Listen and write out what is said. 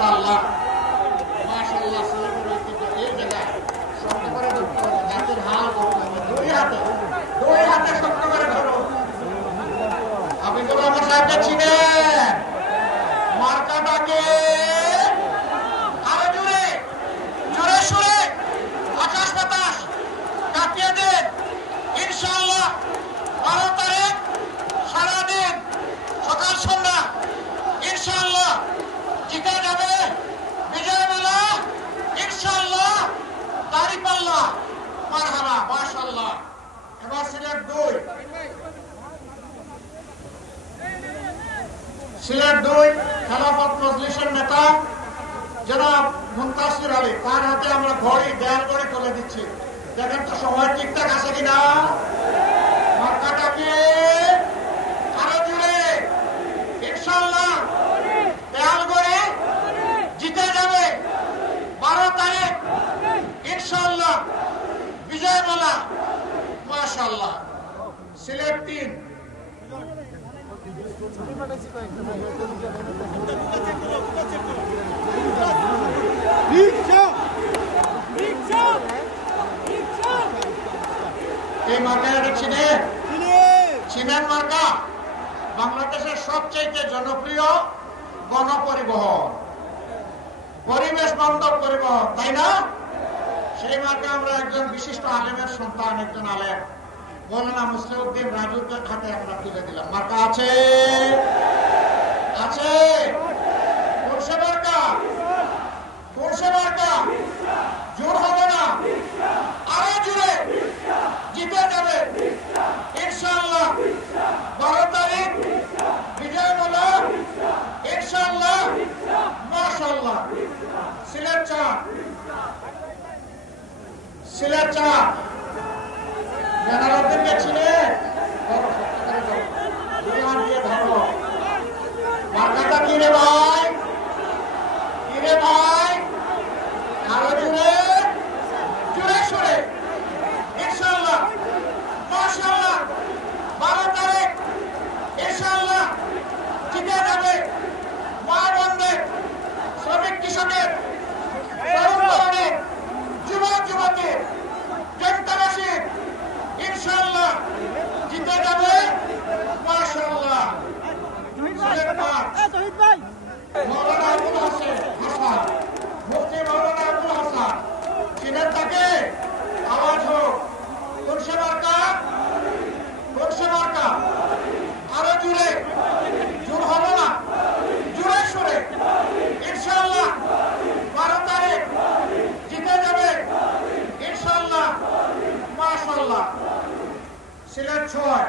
মাশাআল্লাহ মাশাআল্লাহ এই জায়গায় শক্ত করে ধরতে হবে, হাতের হাল করতে হবে, দুই হাতে শক্ত করে ধরো। হাফিজুর রহমান সাহেবকে চিনেন? মার্কাটাকে আরো জোরে জোরে সুরে আকাশ বাতাস কাঁপিয়ে দেন ইনশাআল্লাহ। 12 তারিখ সারাদিন সকাল সন্ধ্যা ইনশাআল্লাহ জিতে যাবে বিজয় মেলা ইনশাআল্লাহ। দাঁড়িপাল্লা মারহাবা মাশাআল্লাহ। এবার সিলেট 2 খেলাফত মজলিসের নেতা জনাব মুনতাসির আলী, তার হাতে আমরা ঘড়ি দেয়াল ঘড়ি তুলে দিচ্ছি। দেখেন তো সময় ঠিকঠাক আছে কিনা। মার্কাটাকে আরো জুড়ে ইনশাআল্লাহ দেয়াল ঘড়ি জিতে যাবে 12 তারিখ ইনশাআল্লাহ বিজয় মেলা মাশাআল্লাহ। সিলেট 3 এই মার্কা চিনেন? মার্কা বাংলাদেশের সবচেয়ে জনপ্রিয় গণপরিবহন, পরিবেশ বান্ধব পরিবহন, তাই না? সেই মার্কা আমরা একজন বিশিষ্ট আলেমের সন্তান, একজন আলেম মৌলানা মুসলিউদ্দিন রাজুর হাতে আমরা তুলে দিলাম। মার্কা আছে আছে কোনসে মার্কা? কোনসে মার্কা? জোর হবে না, আরো জোরে জিতে যাবে ইনশাআল্লাহ। 12 তারিখ বিজয় মেলা ইনশাআল্লাহ মাশাআল্লাহ। সিলেট 4 জেনারেলদেরকে চিনে মার্কাটা কি রে ভাই? কি রে ভাই? আরো জোরে জোরে সরে ইনশাআল্লাহ মাশাআল্লাহ। 12 তারিখ ইনশাআল্লাহ জিতে যাবে মা বোনদের, শ্রমিক কৃষকের, তরুণ তরুণীর, যুবক যুবতী, জনতাবাসী ইনশাআল্লাহ জিতে যাবে মাশাআল্লাহ। মৌলানা আবুল হাসান, মুফতি মৌলানা আবুল হাসান, চিনেন তাকে? আওয়াজ হোক। কোনসে মার্কা? কোনসে মার্কা? আরো জুড়ে, জোর হবে না, জোরে সুরে ইনশাআল্লাহ 12 তারিখ জিতে যাবে ইনশাআল্লাহ মাশাআল্লাহ। সিলেট 6